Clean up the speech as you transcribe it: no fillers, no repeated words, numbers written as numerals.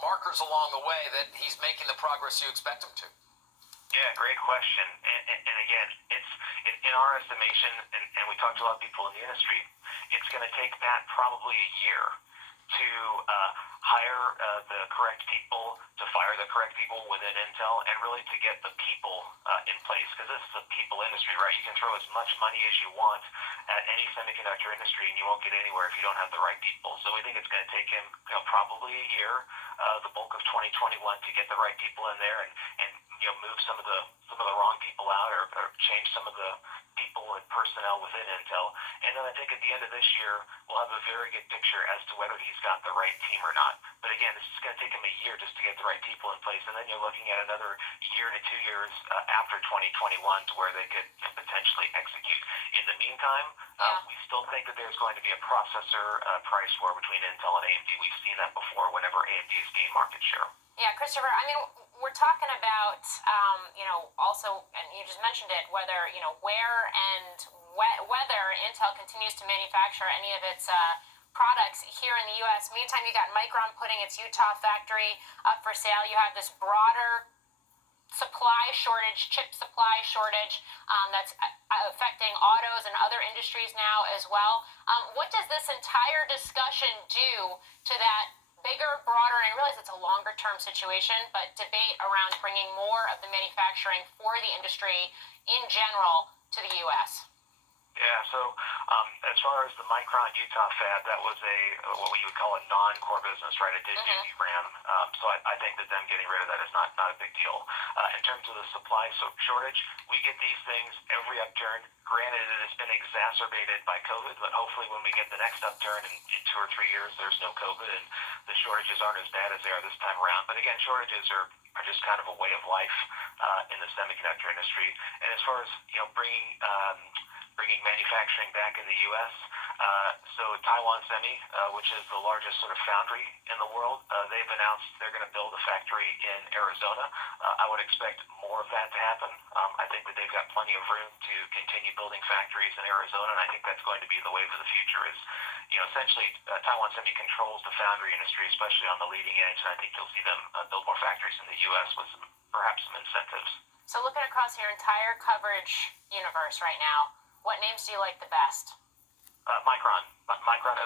markers along the way that he's making the progress you expect him to? Yeah, great question. And again, it's in our estimation, and we talked to a lot of people in the industry, it's going to take Pat probably a year to hire the correct people, to fire the correct people within Intel, and really to get the people in place. Because this is a people industry, right? You can throw as much money as you want at any semiconductor industry, and you won't get anywhere if you don't have the right people. So we think it's going to take him, probably a year, the bulk of 2021, to get the right people in there and move some of the wrong people out, or change some of the people and personnel within Intel. And then I think at the end of this year, we'll have a very good picture as to whether he's got the right team or not. But again, this is going to take him a year just to get the right people in place, and then you're looking at another year to 2 years after 2021 to where they could potentially execute. In the meantime, we still think that there's going to be a processor price war between Intel and AMD. We've seen that before whenever AMD has gained market share. Yeah, Christopher, I mean, we're talking about, also, and you just mentioned it, whether Intel continues to manufacture any of its products here in the U.S. Meantime, you got Micron putting its Utah factory up for sale. You have this broader chip supply shortage that's affecting autos and other industries now as well. What does this entire discussion do to that bigger, broader, and I realize it's a longer-term situation, but debate around bringing more of the manufacturing for the industry in general to the U.S.? Yeah, so as far as the Micron Utah fab, that was what we would call a non-core business, right? It did do DRAM, so I think that them getting rid of that is not a big deal. In terms of the supply shortage, we get these things every upturn. Granted, it has been exacerbated by COVID, but hopefully when we get the next upturn in 2 or 3 years, there's no COVID and the shortages aren't as bad as they are this time around. But again, shortages are just kind of a way of life in the semiconductor industry. And as far as bringing manufacturing back in the U.S., so Taiwan Semi, which is the largest sort of foundry in the world, they've announced they're going to build a factory in Arizona. I would expect more of that to happen. I think that they've got plenty of room to continue building factories in Arizona, and I think that's going to be the wave of the future. Is essentially Taiwan Semi controls the foundry industry, especially on the leading edge, and I think you'll see them build more factories in the U.S. with perhaps some incentives. So looking across your entire coverage universe right now, what names do you like the best? Micron. Micron